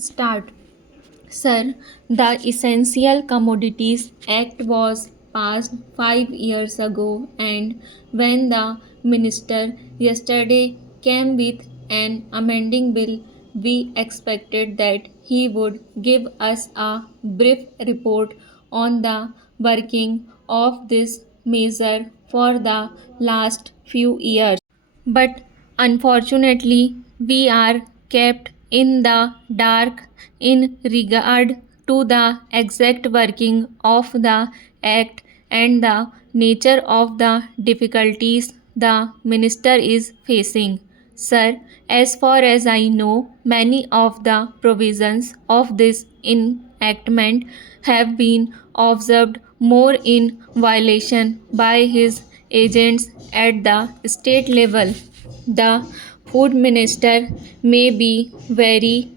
Start. Sir, the Essential Commodities Act was passed 5 years ago, and when the minister yesterday came with an amending bill, we expected that he would give us a brief report on the working of this measure for the last few years. But unfortunately, we are kept in the dark in regard to the exact working of the Act and the nature of the difficulties the minister is facing. Sir, as far as I know, many of the provisions of this enactment have been observed more in violation by his agents at the state level. The food minister may be very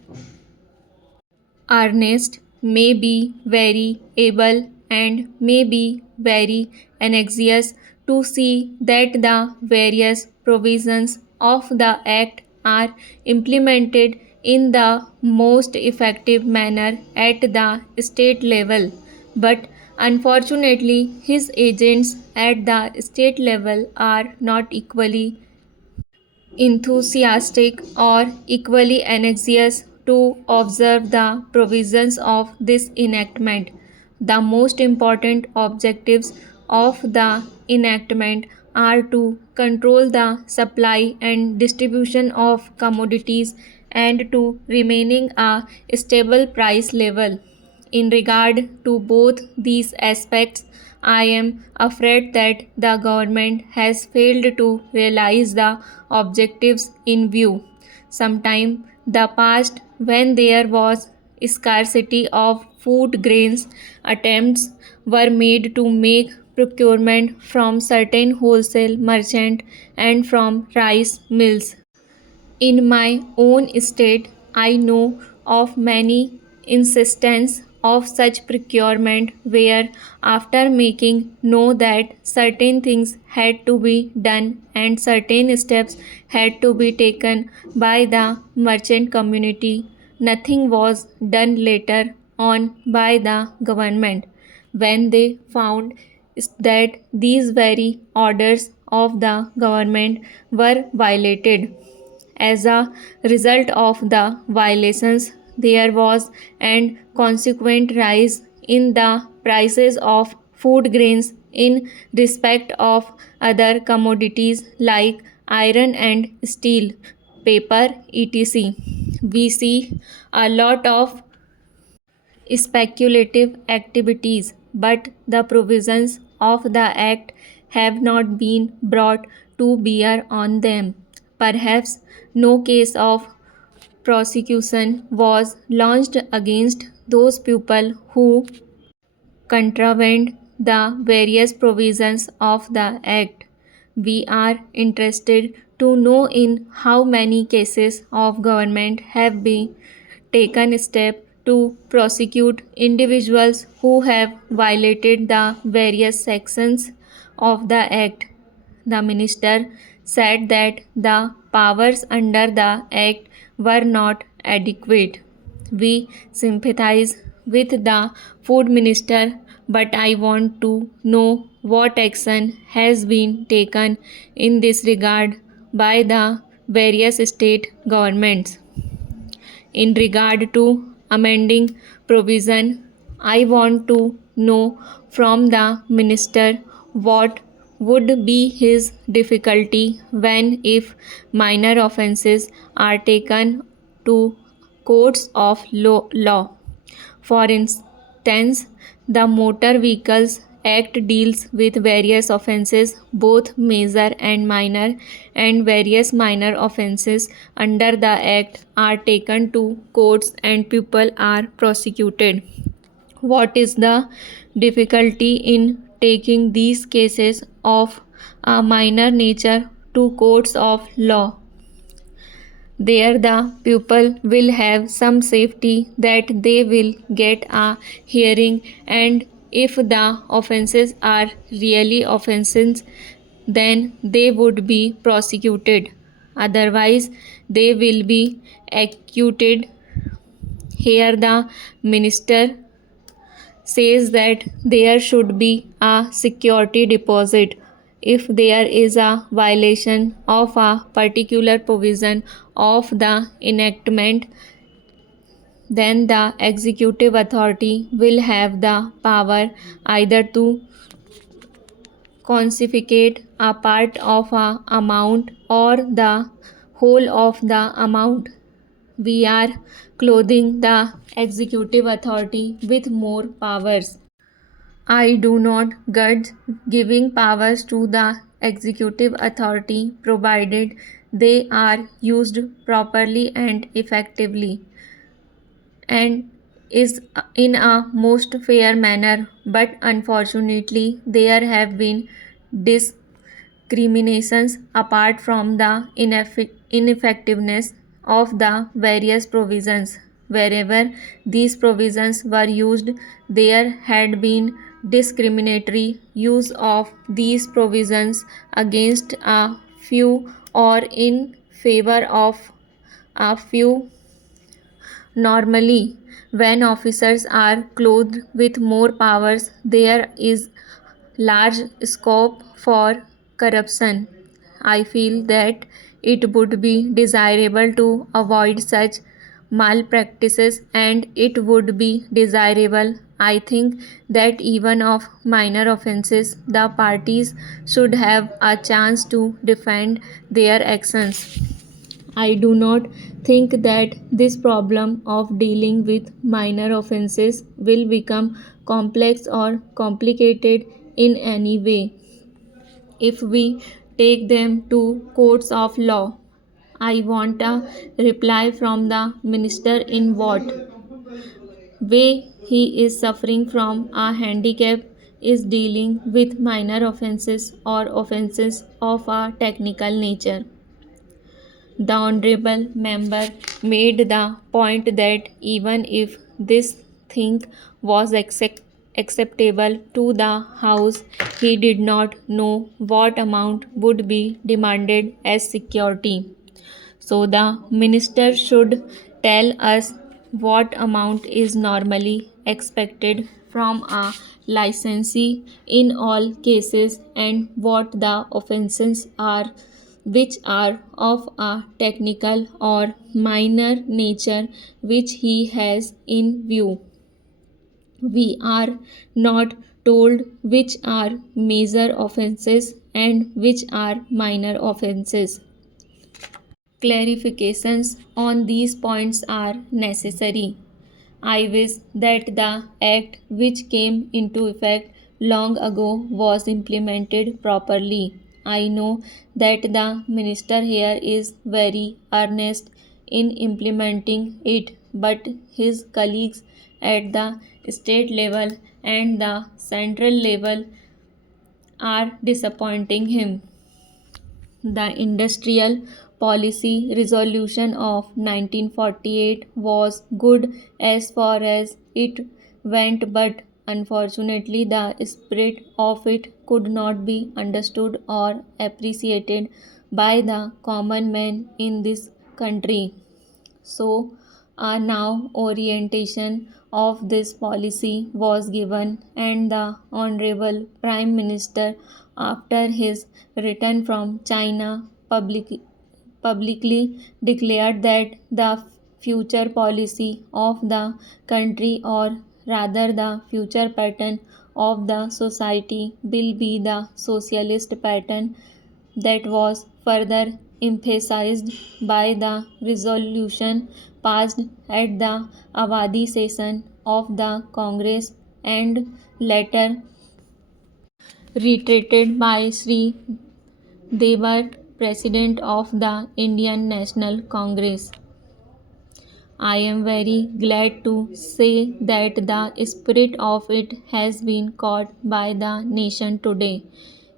earnest, may be very able, and may be very anxious to see that the various provisions of the Act are implemented in the most effective manner at the state level. But unfortunately, his agents at the state level are not equally enthusiastic or equally anxious to observe the provisions of this enactment. The most important objectives of the enactment are to control the supply and distribution of commodities and to remaining a stable price level. In regard to both these aspects, I am afraid that the government has failed to realize the objectives in view. Sometime the past, when there was scarcity of food grains, attempts were made to make procurement from certain wholesale merchant and from rice mills. In my own state, I know of many instances of such procurement where, after making know that certain things had to be done and certain steps had to be taken by the merchant community, nothing was done later on by the government when they found that these very orders of the government were violated. As a result of the violations, there was an consequent rise in the prices of food grains in respect of other commodities like iron and steel, paper, etc. We see a lot of speculative activities, but the provisions of the Act have not been brought to bear on them. Perhaps no case of prosecution was launched against those people who contravened the various provisions of the Act. We are interested to know in how many cases of government have been taken step to prosecute individuals who have violated the various sections of the Act. The minister said that the powers under the Act were not adequate. We sympathize with the food minister, but I want to know what action has been taken in this regard by the various state governments. In regard to amending provision, I want to know from the minister what would be his difficulty when if minor offences are taken to courts of law. For instance, the Motor Vehicles Act deals with various offences, both major and minor, and various minor offences under the Act are taken to courts and people are prosecuted. What is the difficulty in taking these cases of a minor nature to courts of law? There the pupil will have some safety that they will get a hearing, and if the offences are really offences, then they would be prosecuted. Otherwise, they will be acquitted. Here the minister says that there should be a security deposit if there is a violation of a particular provision of the enactment. Then the executive authority will have the power either to confiscate a part of a amount or the whole of the amount. We are clothing the executive authority with more powers. I do not grudge giving powers to the executive authority provided they are used properly and effectively and is in a most fair manner, but unfortunately there have been discriminations apart from the ineffectiveness of the various provisions. Wherever these provisions were used, there had been discriminatory use of these provisions against a few or in favor of a few. Normally, when officers are clothed with more powers, there is large scope for corruption. I feel that it would be desirable to avoid such malpractices, and it would be desirable, I think, that even of minor offences, the parties should have a chance to defend their actions. I do not think that this problem of dealing with minor offences will become complex or complicated in any way if we take them to courts of law. I want a reply from the minister in what way he is suffering from a handicap is dealing with minor offences or offences of a technical nature. The Honorable Member made the point that even if this thing was acceptable to the House, he did not know what amount would be demanded as security. So the minister should tell us what amount is normally expected from a licensee in all cases and what the offences are which are of a technical or minor nature which he has in view. We are not told which are major offences and which are minor offences. Clarifications on these points are necessary. I wish that the Act which came into effect long ago was implemented properly. I know that the Minister here is very earnest in implementing it, but his colleagues at the state level and the central level are disappointing him. The Industrial Policy Resolution of 1948 was good as far as it went, but unfortunately, the spirit of it could not be understood or appreciated by the common man in this country. So, a now orientation of this policy was given, and the Honorable Prime Minister, after his return from China, publicly declared that the future policy of the country, or rather the future pattern of the society, will be the socialist pattern. That was further emphasized by the resolution passed at the Awadi session of the Congress and later reiterated by Sri Devar, President of the Indian National Congress. I am very glad to say that the spirit of it has been caught by the nation today.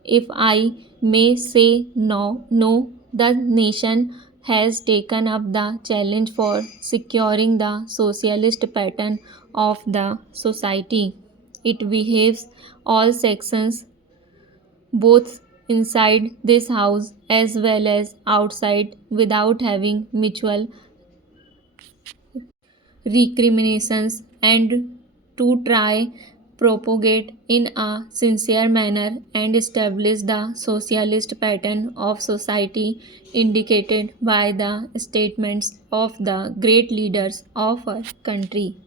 If I may say no, the nation has taken up the challenge for securing the socialist pattern of the society. It behaves all sections, both inside this house as well as outside, without having mutual recriminations and to try propagate in a sincere manner and establish the socialist pattern of society indicated by the statements of the great leaders of our country.